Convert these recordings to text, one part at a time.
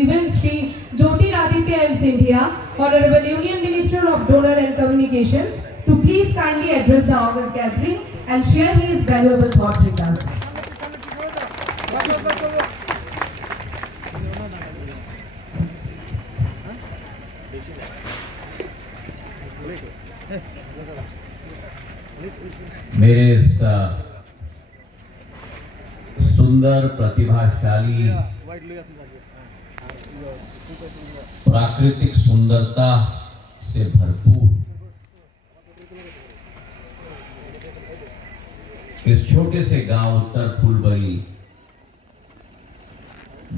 even Shri Jyotiraditya M. Scindia, Honorable Union Minister of Donor and Communications, to please kindly address the August gathering and share his valuable thoughts with us. मेरे इस सुंदर प्रतिभाशाली प्राकृतिक सुंदरता से भरपूर इस छोटे से गांव उत्तर फूलबरी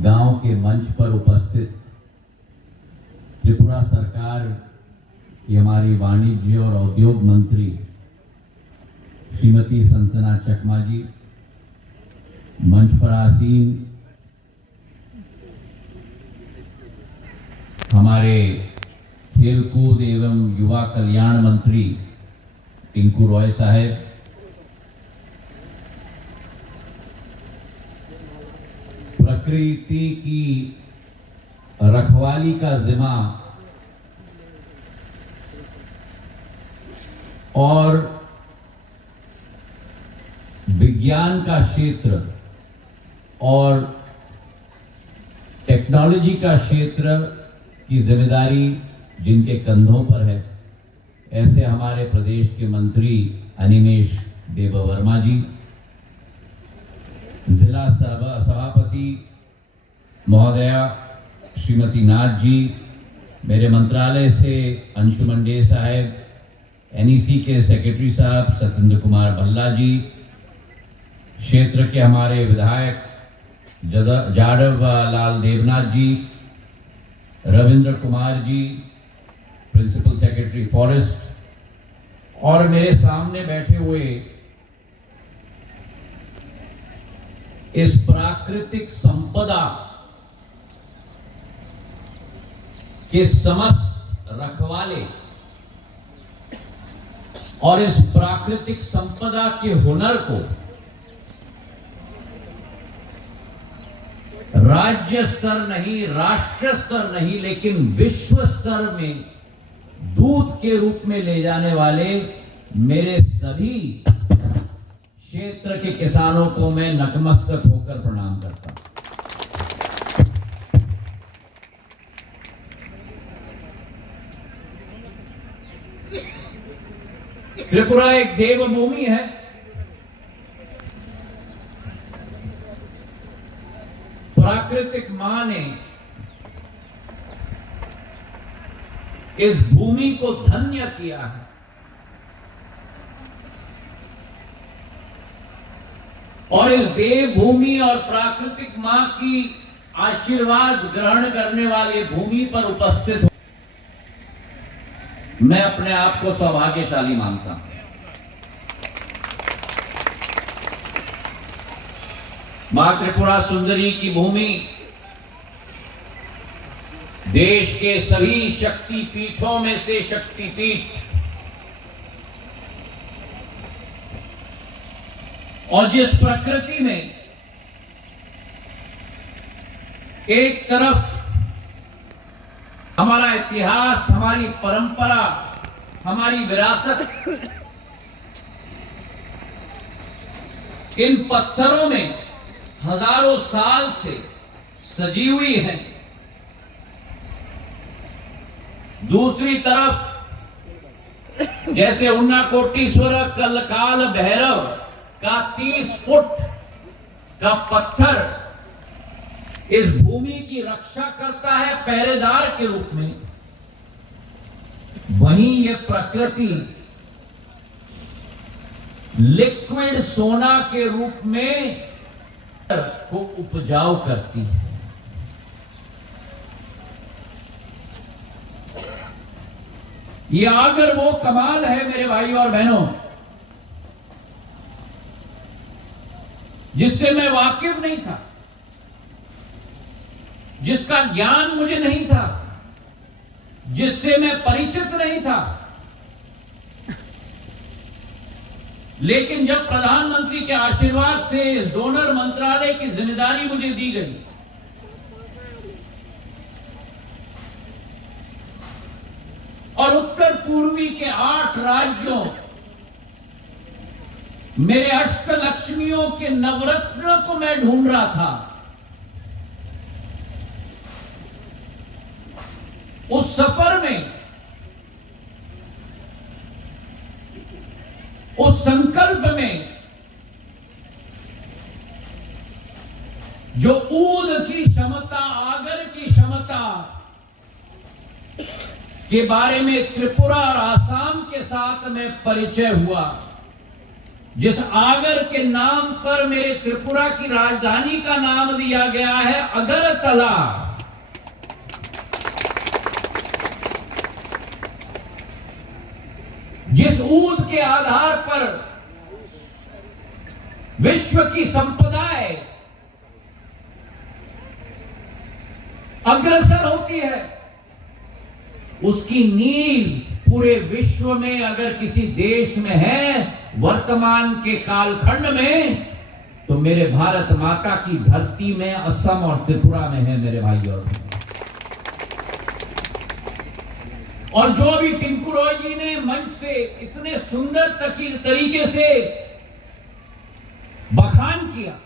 गांव के मंच पर उपस्थित त्रिपुरा सरकार की हमारी वाणिज्य और उद्योग मंत्री श्रीमती संतना चकमा जी, मंच पर आसीन हमारे खेलकूद एवं युवा कल्याण मंत्री टिंकू रॉय साहब, प्रकृति की रखवाली का जिम्मा और विज्ञान का क्षेत्र और टेक्नोलॉजी का क्षेत्र की जिम्मेदारी जिनके कंधों पर है, ऐसे हमारे प्रदेश के मंत्री अनिमेष देबवर्मा जी, जिला सभापति महोदया श्रीमती नाथ जी, मेरे मंत्रालय से अंशुमन डे साहब, एनईसी के सेक्रेटरी साहब सत्येंद्र कुमार भल्ला जी, क्षेत्र के हमारे विधायक जाडव लाल देवनाथ जी, Ravindra Kumar ji, principal secretary forest, और मेरे सामने बैठे हुए इस प्राकृतिक संपदा के समस्त रखवाले और इस प्राकृतिक संपदा के हुनर को राज्य स्तर नहीं, राष्ट्र स्तर नहीं, लेकिन विश्व स्तर में दूत के रूप में ले जाने वाले मेरे सभी क्षेत्र के किसानों को मैं नतमस्तक होकर प्रणाम करता हूं। त्रिपुरा एक देवभूमि है। प्राकृतिक मां ने इस भूमि को धन्य किया है। और इस देवभूमि और प्राकृतिक मां की आशीर्वाद ग्रहण करने वाली भूमि पर उपस्थित मैं अपने आप को सौभाग्यशाली मानता हूं। मां त्रिपुरा सुंदरी की भूमि देश के सभी शक्ति पीठों में से शक्तिपीठ, और जिस प्रकृति में एक तरफ हमारा इतिहास, हमारी परंपरा, हमारी विरासत इन पत्थरों में हजारों साल से सजी हुई है, दूसरी तरफ जैसे उन्नाकोटीश्वर कलकाल भैरव का 30 फुट का पत्थर इस भूमि की रक्षा करता है पहरेदार के रूप में, वहीं यह प्रकृति लिक्विड सोना के रूप में को उपजाऊ करती है। यह अगर वो कमाल है मेरे भाइयों और बहनों, जिससे मैं वाकिफ नहीं था, जिसका ज्ञान मुझे नहीं था, जिससे मैं परिचित नहीं था, लेकिन जब प्रधानमंत्री के आशीर्वाद से इस डोनर मंत्रालय की जिम्मेदारी मुझे दी गई उत्तर पूर्वी के 8 राज्यों मेरे अष्टलक्ष्मियों के नवरत्न को मैं ढूंढ रहा था। उस सफर में, उस संकल्प में जो ऊद की क्षमता, आगर की क्षमता के बारे में त्रिपुरा और आसाम के साथ में परिचय हुआ, जिस आगर के नाम पर मेरे त्रिपुरा की राजधानी का नाम दिया गया है अगरतला, जिस ऊद के आधार पर विश्व की संपदाएं अग्रसर होती है, उसकी नींव पूरे विश्व में अगर किसी देश में है वर्तमान के कालखंड में, तो मेरे भारत माता की धरती में, असम और त्रिपुरा में है मेरे भाइयों। और जो भी टिंकू रॉय जी ने मंच से इतने सुंदर तरीके से बखान किया,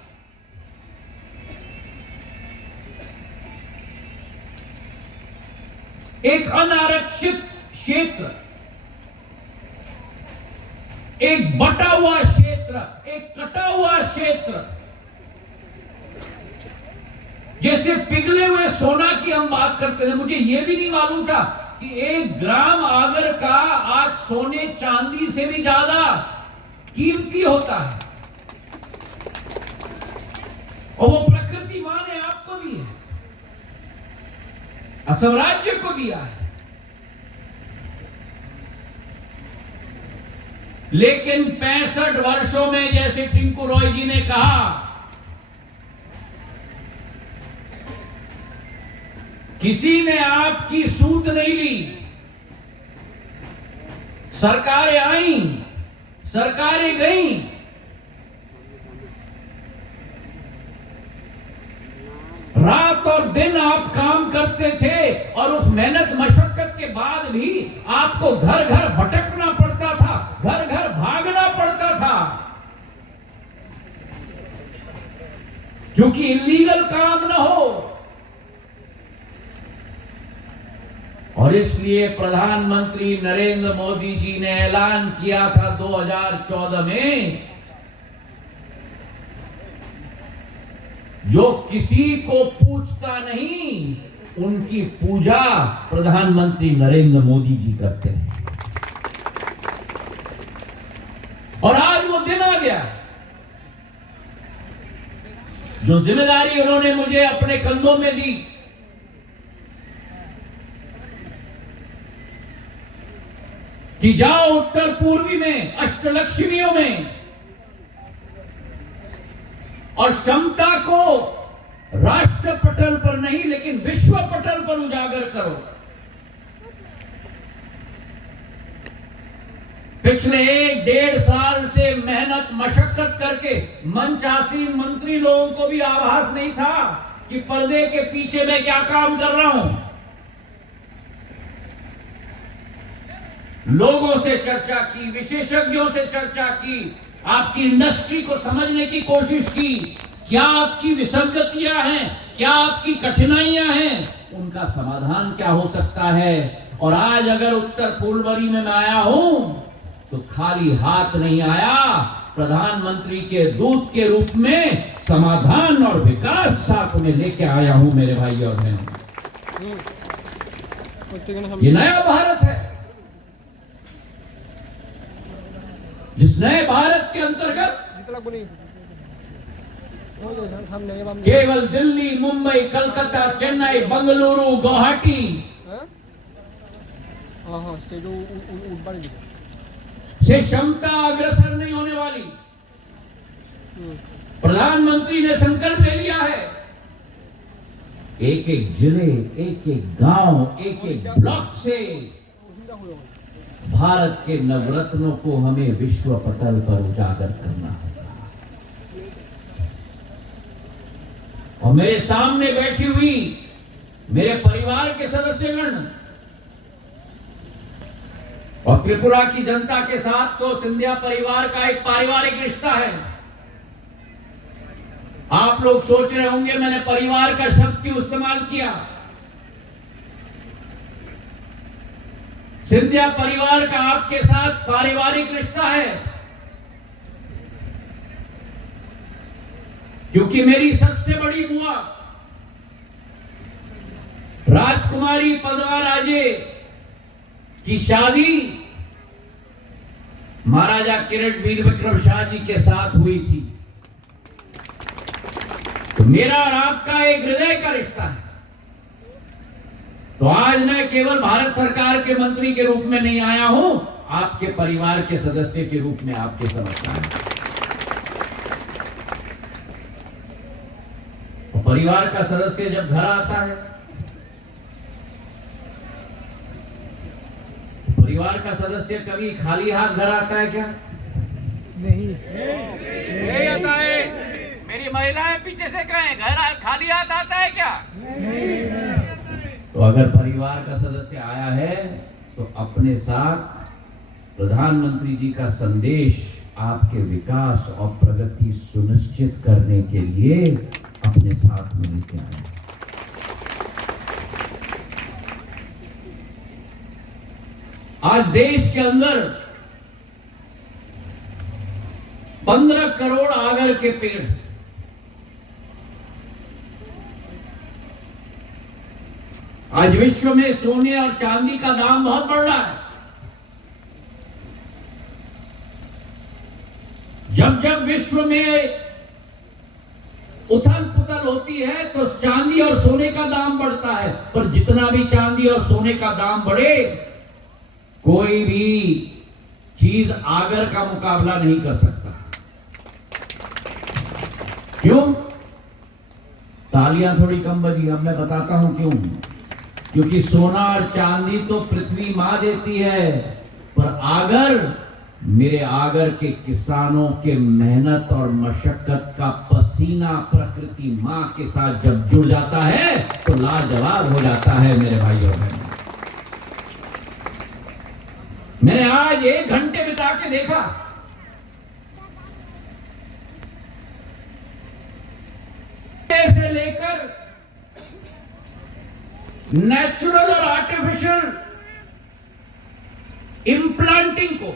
एक अनारक्षित क्षेत्र, एक बटा हुआ क्षेत्र, एक कटा हुआ क्षेत्र, जैसे पिघले हुए सोना की हम बात करते थे। मुझे यह भी नहीं मालूम था कि 1 ग्राम आगर का आज सोने चांदी से भी ज्यादा कीमती होता है, और वो प्रकृति मां ने आपको भी है, असम राज्य को दिया है। लेकिन 65 वर्षों में, जैसे टिंकू रॉय जी ने कहा, किसी ने आपकी सूत नहीं ली। सरकारें आई, सरकारें गईं, रात और दिन आप काम करते थे, और उस मेहनत मशक्कत के बाद भी आपको घर घर भटकना पड़ता था, घर घर भागना पड़ता था, क्योंकि इलीगल काम न हो। और इसलिए प्रधानमंत्री नरेंद्र मोदी जी ने ऐलान किया था 2014 में, जो किसी को पूछता नहीं, उनकी पूजा प्रधानमंत्री नरेंद्र मोदी जी करते हैं। और आज वो दिन आ गया, जो जिम्मेदारी उन्होंने मुझे अपने कंधों में दी, कि जाओ उत्तर पूर्वी में, अष्टलक्ष्मियों में, और क्षमता को राष्ट्र पटल पर नहीं लेकिन विश्व पटल पर उजागर करो। पिछले 1-1.5 साल से मेहनत मशक्कत करके मंचासीन मंत्री लोगों को भी आभास नहीं था कि पर्दे के पीछे मैं क्या काम कर रहा हूं। लोगों से चर्चा की, विशेषज्ञों से चर्चा की, आपकी इंडस्ट्री को समझने की कोशिश की, क्या आपकी विसंगतियां हैं, क्या आपकी कठिनाइयां हैं, उनका समाधान क्या हो सकता है। और आज अगर उत्तर पूर्वी में मैं आया हूं तो खाली हाथ नहीं आया, प्रधानमंत्री के दूत के रूप में समाधान और विकास साथ में लेके आया हूं मेरे भाई और बहनों। ये नया भारत है, जिस नए भारत के अंतर्गत केवल दिल्ली, मुंबई, कलकत्ता, चेन्नई, बंगलुरु, गुवाहाटी से क्षमता अग्रसर नहीं होने वाली। प्रधानमंत्री ने संकल्प ले लिया है, एक एक जिले, एक एक गांव, एक एक ब्लॉक से भारत के नवरत्नों को हमें विश्व पटल पर उजागर करना होगा। और मेरे सामने बैठी हुई मेरे परिवार के सदस्यगण, और त्रिपुरा की जनता के साथ तो सिंधिया परिवार का एक पारिवारिक रिश्ता है। आप लोग सोच रहे होंगे मैंने परिवार का शब्द क्यों इस्तेमाल किया। सिंधिया परिवार का आपके साथ पारिवारिक रिश्ता है, क्योंकि मेरी सबसे बड़ी बुआ राजकुमारी पद्मा राजे की शादी महाराजा किरण वीर विक्रम शाह जी के साथ हुई थी। तो मेरा और आपका एक हृदय का रिश्ता है। तो आज मैं केवल भारत सरकार के मंत्री के रूप में नहीं आया हूं, आपके परिवार के सदस्य के रूप में आपके समक्ष आया हूं। परिवार का सदस्य जब घर आता है, परिवार का सदस्य कभी खाली हाथ घर आता है क्या? नहीं आता है। मेरी महिलाएं पीछे से कहें घर खाली हाथ आता है क्या? तो अगर परिवार का सदस्य आया है तो अपने साथ प्रधानमंत्री जी का संदेश आपके विकास और प्रगति सुनिश्चित करने के लिए अपने साथ में लेके आए। आज देश के अंदर 15 करोड़ आगर के पेड़, आज विश्व में सोने और चांदी का दाम बहुत बढ़ रहा है। जब जब विश्व में उथल पुथल होती है तो चांदी और सोने का दाम बढ़ता है, पर जितना भी चांदी और सोने का दाम बढ़े, कोई भी चीज आगर का मुकाबला नहीं कर सकता। क्यों? तालियां थोड़ी कम बजी, अब मैं बताता हूं क्यों। क्योंकि सोना और चांदी तो पृथ्वी मां देती है, पर आगर, मेरे आगर के किसानों के मेहनत और मशक्कत का पसीना प्रकृति मां के साथ जब जुड़ जाता है तो लाजवाब हो जाता है मेरे भाइयों और बहनों। मैंने आज 1 घंटे बिता के देखा, से लेकर नेचुरल और आर्टिफिशियल इम्प्लांटिंग को,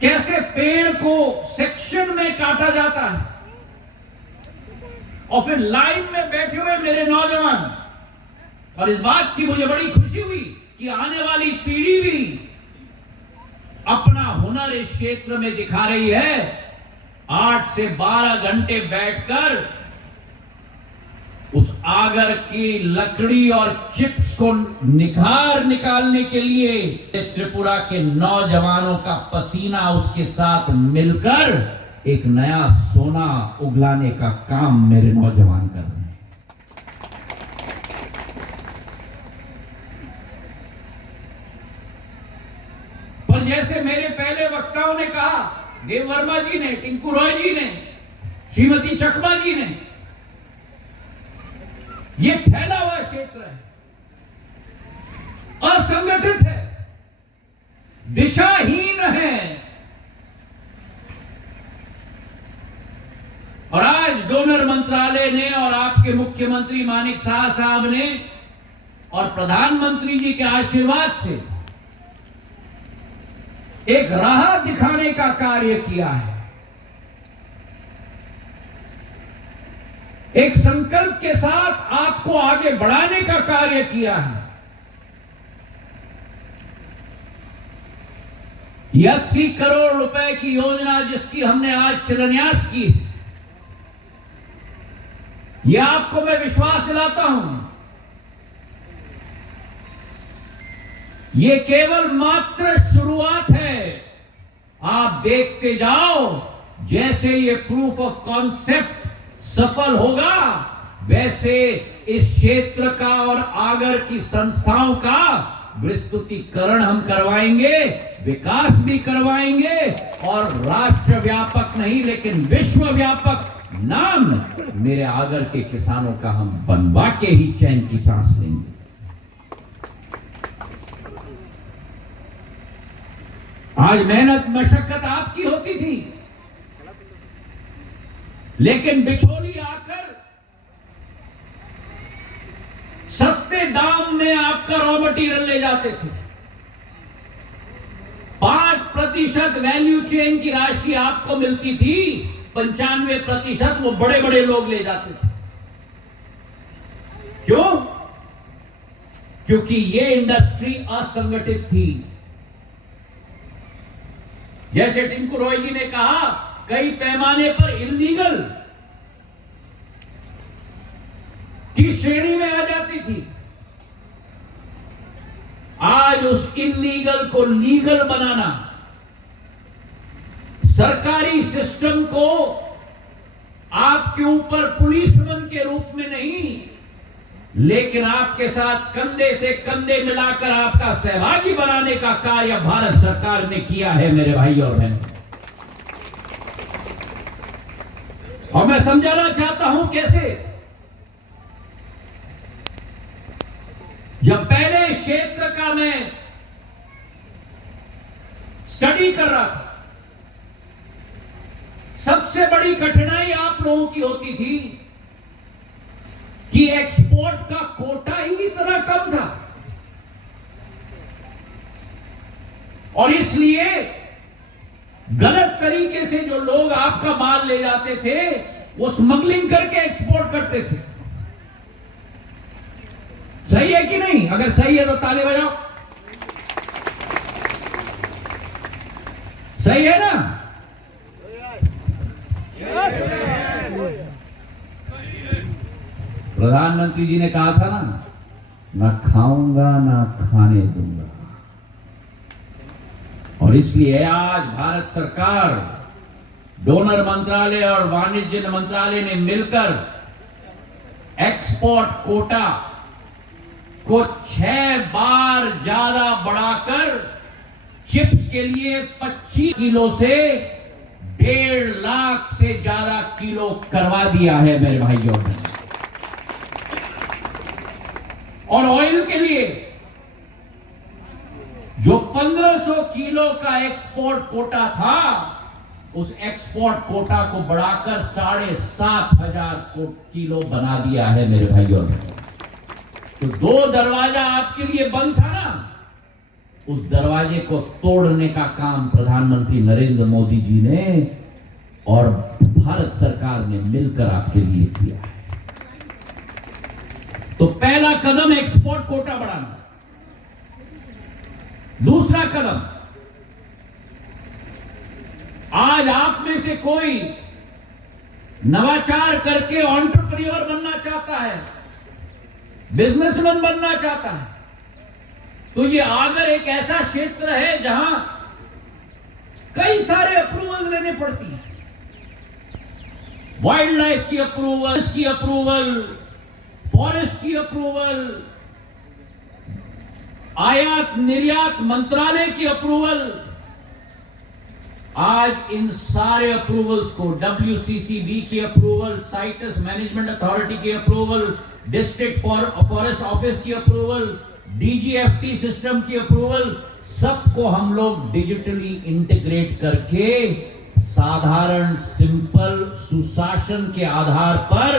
कैसे पेड़ को सेक्शन में काटा जाता है और फिर लाइन में बैठे हुए मेरे नौजवान, और इस बात की मुझे बड़ी खुशी हुई कि आने वाली पीढ़ी भी अपना हुनर इस क्षेत्र में दिखा रही है। 8 से 12 घंटे बैठकर उस आगर की लकड़ी और चिप्स को निकालने के लिए त्रिपुरा के नौजवानों का पसीना उसके साथ मिलकर एक नया सोना उगलाने का काम मेरे नौजवान कर रहे हैं। पर जैसे मेरे पहले वक्ताओं ने कहा, देव वर्मा जी ने, टिंकू रॉय जी ने, श्रीमती चकमा जी ने, ये फैला हुआ क्षेत्र है, असंगठित है, दिशाहीन है, और आज डोनर मंत्रालय ने और आपके मुख्यमंत्री मानिक शाह साहब ने और प्रधानमंत्री जी के आशीर्वाद से एक राह दिखाने का कार्य किया है, एक संकल्प के साथ आपको आगे बढ़ाने का कार्य किया है। 80 करोड़ रुपए की योजना जिसकी हमने आज शिलान्यास की, यह आपको मैं विश्वास दिलाता हूं, ये केवल मात्र शुरुआत है। आप देखते जाओ, जैसे ये प्रूफ ऑफ कॉन्सेप्ट सफल होगा, वैसे इस क्षेत्र का और आगर की संस्थाओं का विस्तृतीकरण हम करवाएंगे, विकास भी करवाएंगे, और राष्ट्र व्यापक नहीं लेकिन विश्व व्यापक नाम मेरे आगर के किसानों का हम बनवा के ही चैन की सांस लेंगे। आज मेहनत मशक्कत आपकी होती थी, लेकिन बिचौली आकर सस्ते दाम में आपका रॉ मटेरियल ले जाते थे। 5% वैल्यू चेन की राशि आपको मिलती थी, 95% वो बड़े बड़े लोग ले जाते थे। क्यों? क्योंकि ये इंडस्ट्री असंगठित थी। जैसे टिंकू रॉय जी ने कहा, कई पैमाने पर इलीगल की श्रेणी में आ जाती थी। आज उस इलीगल को लीगल बनाना, सरकारी सिस्टम को आपके ऊपर पुलिसमैन के रूप में नहीं, लेकिन आपके साथ कंधे से कंधे मिलाकर आपका सहभागी बनाने का कार्य भारत सरकार ने किया है मेरे भाई और बहन। और मैं समझाना चाहता हूं कैसे। जब पहले इस क्षेत्र का मैं स्टडी कर रहा था, सबसे बड़ी कठिनाई आप लोगों की होती थी कि एक्सपोर्ट का कोटा ही इतना कम था, और इसलिए गलत तरीके से जो लोग आपका माल ले जाते थे वो स्मगलिंग करके एक्सपोर्ट करते थे। सही है कि नहीं? अगर सही है तो ताली बजाओ। सही है ना? प्रधानमंत्री जी ने कहा था ना खाऊंगा ना खाने दूंगा, और इसलिए आज भारत सरकार, डोनर मंत्रालय और वाणिज्य मंत्रालय ने मिलकर एक्सपोर्ट कोटा को 6 बार ज्यादा बढ़ाकर चिप्स के लिए 25 किलो से 1.5 लाख से ज्यादा किलो करवा दिया है मेरे भाइयों ने। और ऑयल के लिए जो 1500 किलो का एक्सपोर्ट कोटा था, उस एक्सपोर्ट कोटा को बढ़ाकर 7,500 किलो बना दिया है मेरे भाइयों ने। तो 2 दरवाजा आपके लिए बंद था ना, उस दरवाजे को तोड़ने का काम प्रधानमंत्री नरेंद्र मोदी जी ने और भारत सरकार ने मिलकर आपके लिए किया है। तो पहला कदम एक्सपोर्ट कोटा बढ़ाना। दूसरा कदम, आज आप में से कोई नवाचार करके एंटरप्रेन्योर बनना चाहता है, बिजनेसमैन बनना चाहता है, तो ये आगर एक ऐसा क्षेत्र है जहां कई सारे अप्रूवल लेने पड़ती हैं। वाइल्ड लाइफ की अप्रूवल, फॉरेस्ट की अप्रूवल, आयात निर्यात मंत्रालय की अप्रूवल। आज इन सारे अप्रूवल्स को, WCCB की अप्रूवल, साइटस मैनेजमेंट अथॉरिटी की अप्रूवल, डिस्ट्रिक्ट फॉरेस्ट ऑफिस की अप्रूवल, DGFT सिस्टम की अप्रूवल, सबको हम लोग डिजिटली इंटीग्रेट करके साधारण सिंपल सुशासन के आधार पर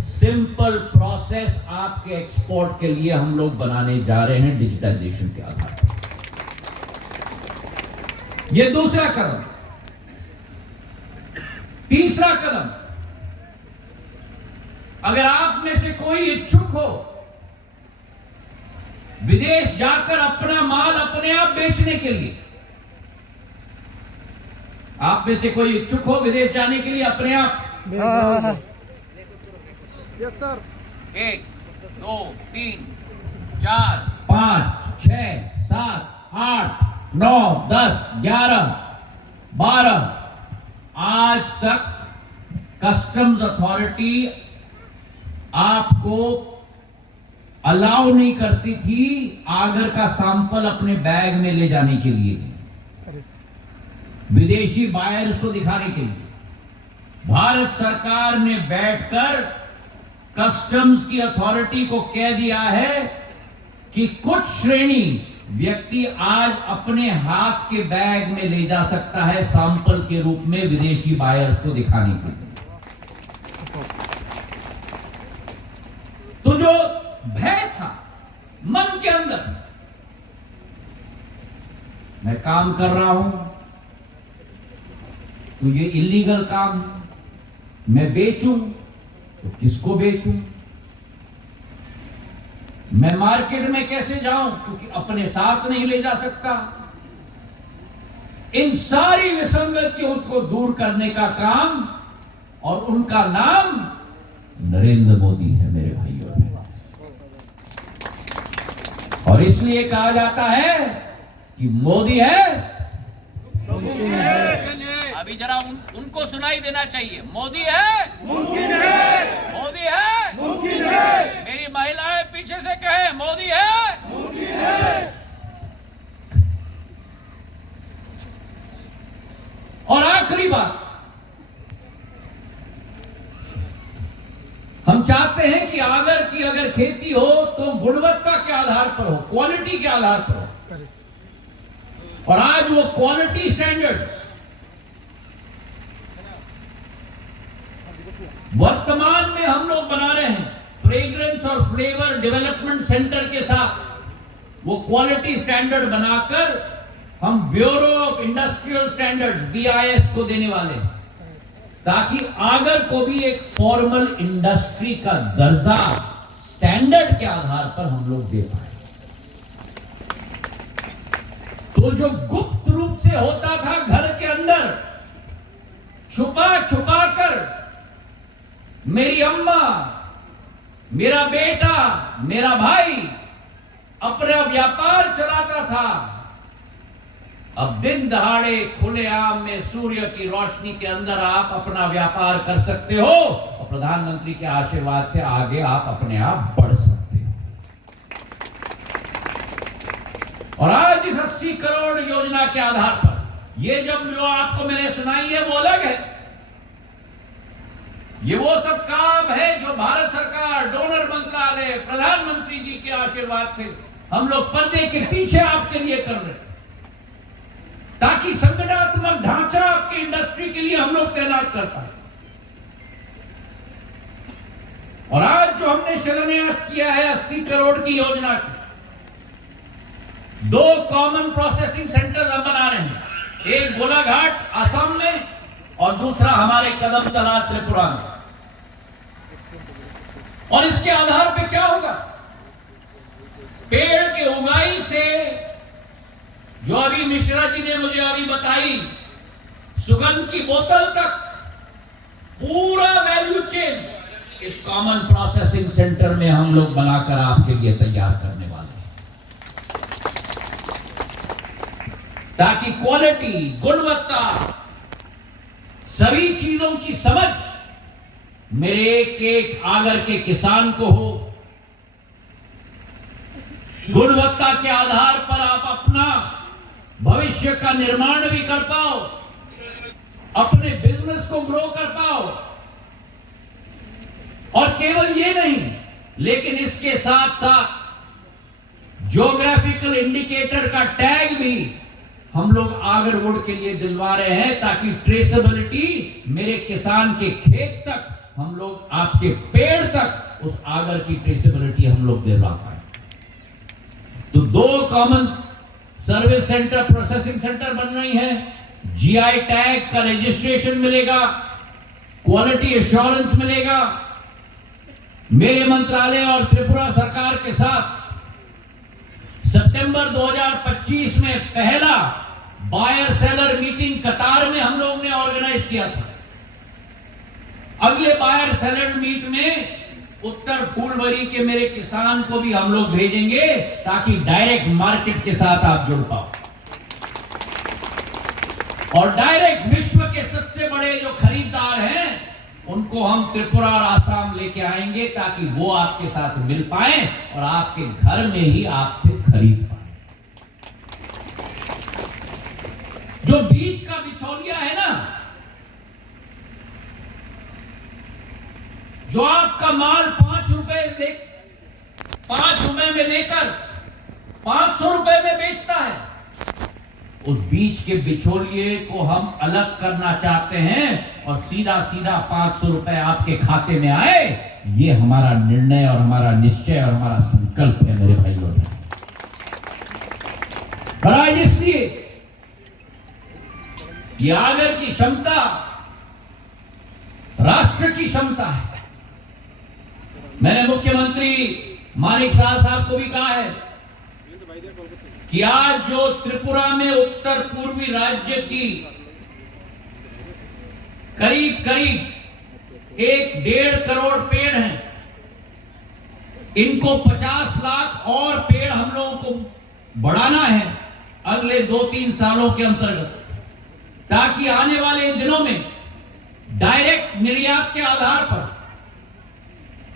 सिंपल प्रोसेस आपके एक्सपोर्ट के लिए हम लोग बनाने जा रहे हैं डिजिटाइजेशन के आधार पर। यह दूसरा कदम। तीसरा कदम, अगर आप में से कोई इच्छुक हो विदेश जाकर अपना माल अपने आप बेचने के लिए, आप में से कोई इच्छुक हो विदेश जाने के लिए अपने आप? Yes sir. 1 2 3 4 5 6 7 8 9 10 11 12 आज तक कस्टम्स अथॉरिटी आपको अलाउ नहीं करती थी आगर का सैंपल अपने बैग में ले जाने के लिए, विदेशी बायर्स को दिखाने के लिए। भारत सरकार ने बैठकर कस्टम्स की अथॉरिटी को कह दिया है कि कुछ श्रेणी व्यक्ति आज अपने हाथ के बैग में ले जा सकता है सैंपल के रूप में विदेशी बायर्स को दिखाने के लिए। तो जो भय था मन के अंदर, मैं काम कर रहा हूं तो ये इलीगल काम है, मैं बेचूं तो किसको बेचूं, मैं मार्केट में कैसे जाऊं क्योंकि अपने साथ नहीं ले जा सकता। इन सारी विसंगतियों को दूर करने का काम, और उनका नाम नरेंद्र मोदी है मेरे भाइयों बहनों। और इसलिए कहा जाता है कि मोदी है, अभी जरा उनको सुनाई देना चाहिए, मोदी है, मुमकिन है, मोदी है, मुमकिन है। मेरी महिलाएं पीछे से कहें, मोदी है, मुमकिन है। और आखिरी बात, हम चाहते हैं कि अगर खेती हो तो गुणवत्ता के आधार पर हो, क्वालिटी के आधार पर हो। और आज वो क्वालिटी स्टैंडर्ड्स वर्तमान में हम लोग बना रहे हैं, फ्रेग्रेंस और फ्लेवर डेवलपमेंट सेंटर के साथ वो क्वालिटी स्टैंडर्ड बनाकर हम bureau of industrial standards BIS को देने वाले हैं, ताकि आगर को भी एक फॉर्मल इंडस्ट्री का दर्जा स्टैंडर्ड के आधार पर हम लोग दे पाए। तो जो गुप्त रूप से होता था घर के अंदर, छुपा छुपा कर मेरी अम्मा, मेरा बेटा, मेरा भाई अपना व्यापार चलाता था, अब दिन दहाड़े खुलेआम में सूर्य की रोशनी के अंदर आप अपना व्यापार कर सकते हो, और प्रधानमंत्री के आशीर्वाद से आगे आप अपने आप बढ़ सकते हो। और आज इस 80 करोड़ योजना के आधार पर ये जो आपको मैंने सुनाई है वो अलग है। ये वो सब काम है जो भारत सरकार, डोनर मंत्रालय, प्रधानमंत्री जी के आशीर्वाद से हम लोग पर्दे के पीछे आपके लिए कर रहे हैं, ताकि संगठनात्मक ढांचा आपकी इंडस्ट्री के लिए हम लोग तैनात कर पाए। और आज जो हमने शिलान्यास किया है 80 करोड़ की योजना की, 2 कॉमन प्रोसेसिंग सेंटर्स हम बना रहे हैं, एक गोलाघाट असम में और दूसरा हमारे कदमतला त्रिपुरा में। और इसके आधार पे क्या होगा, पेड़ के उगाई से जो अभी मिश्रा जी ने मुझे अभी बताई, सुगंध की बोतल तक पूरा वैल्यू चेन इस कॉमन प्रोसेसिंग सेंटर में हम लोग बनाकर आपके लिए तैयार करने वाले हैं, ताकि क्वालिटी, गुणवत्ता, सभी चीजों की समझ मेरे एक एक आगर के किसान को हो। गुणवत्ता के आधार पर आप अपना भविष्य का निर्माण भी कर पाओ, अपने बिजनेस को ग्रो कर पाओ। और केवल ये नहीं, लेकिन इसके साथ साथ ज्योग्राफिकल इंडिकेटर का टैग भी हम लोग आगरवुड के लिए दिलवा रहे हैं, ताकि ट्रेसेबिलिटी मेरे किसान के खेत तक, हम लोग आपके पेड़ तक उस आगर की ट्रेसेबिलिटी हम लोग दिलवा पाए। तो 2 common service centre, processing centre बन रही हैं, GI टैग का रजिस्ट्रेशन मिलेगा, क्वालिटी एश्योरेंस मिलेगा। मेरे मंत्रालय और त्रिपुरा सरकार के साथ सितंबर 2025 में पहला बायर सेलर मीटिंग कतार में हम लोगों ने ऑर्गेनाइज किया था। अगले बायर सेलर मीट में उत्तर फूलवरी के मेरे किसान को भी हम लोग भेजेंगे, ताकि डायरेक्ट मार्केट के साथ आप जुड़ पाओ। और डायरेक्ट विश्व के सबसे बड़े जो खरीदार हैं उनको हम त्रिपुरा और आसाम लेके आएंगे, ताकि वो आपके साथ मिल पाए और आपके घर में ही आपसे खरीद पाए। जो बीज का बिचौलिया है ना, जो आपका माल 5 रुपए में लेकर 500 रुपए में बेचता है। उस बीच के बिचौलिए को हम अलग करना चाहते हैं और सीधा सीधा 500 रुपए आपके खाते में आए, ये हमारा निर्णय और हमारा निश्चय और हमारा संकल्प है मेरे भाइयों। और आज इसलिए ये आगर की क्षमता राष्ट्र की क्षमता है। मैंने मुख्यमंत्री मानिक साहब को भी कहा है कि आज जो त्रिपुरा में उत्तर पूर्वी राज्य की करीब करीब 1.5 करोड़ पेड़ हैं, इनको 50 लाख और पेड़ हम लोगों को बढ़ाना है अगले 2-3 सालों के अंतर्गत, ताकि आने वाले दिनों में डायरेक्ट निर्यात के आधार पर,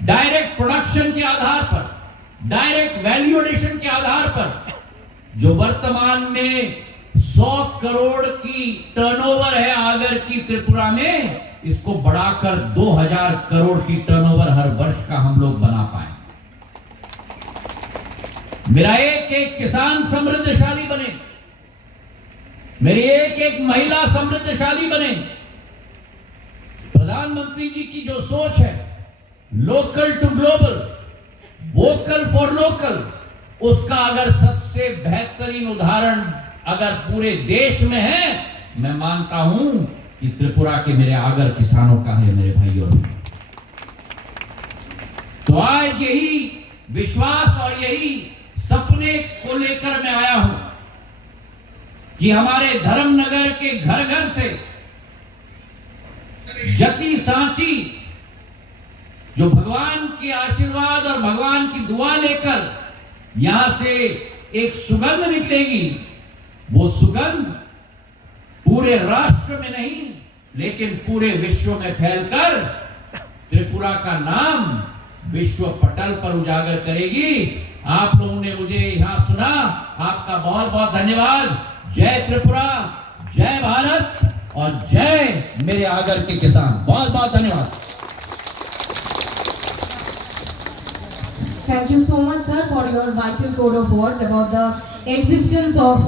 डायरेक्ट प्रोडक्शन के आधार पर, डायरेक्ट वैल्यू एडिशन के आधार पर जो वर्तमान में 100 करोड़ की टर्नओवर है आगर की त्रिपुरा में, इसको बढ़ाकर 2000 करोड़ की टर्नओवर हर वर्ष का हम लोग बना पाए। मेरा एक एक किसान समृद्धशाली बने, मेरी एक एक महिला समृद्धशाली बने। प्रधानमंत्री जी की जो सोच है local to global, vocal for local, उसका अगर सबसे बेहतरीन उदाहरण अगर पूरे देश में है, मैं मानता हूं कि त्रिपुरा के मेरे आगर किसानों का है मेरे भाइयों। तो आज यही विश्वास और यही सपने को लेकर मैं आया हूं कि हमारे धर्मनगर के घर घर से जति सांची जो भगवान के आशीर्वाद और भगवान की दुआ लेकर यहां से एक सुगंध निकलेगी, वो सुगंध पूरे राष्ट्र में नहीं लेकिन पूरे विश्व में फैलकर त्रिपुरा का नाम विश्व पटल पर उजागर करेगी। आप लोगों ने मुझे यहां सुना, आपका बहुत बहुत धन्यवाद। जय त्रिपुरा, जय भारत और जय मेरे आगर के किसान। बहुत बहुत धन्यवाद। Thank you so much, sir, for your vital code of words about the existence of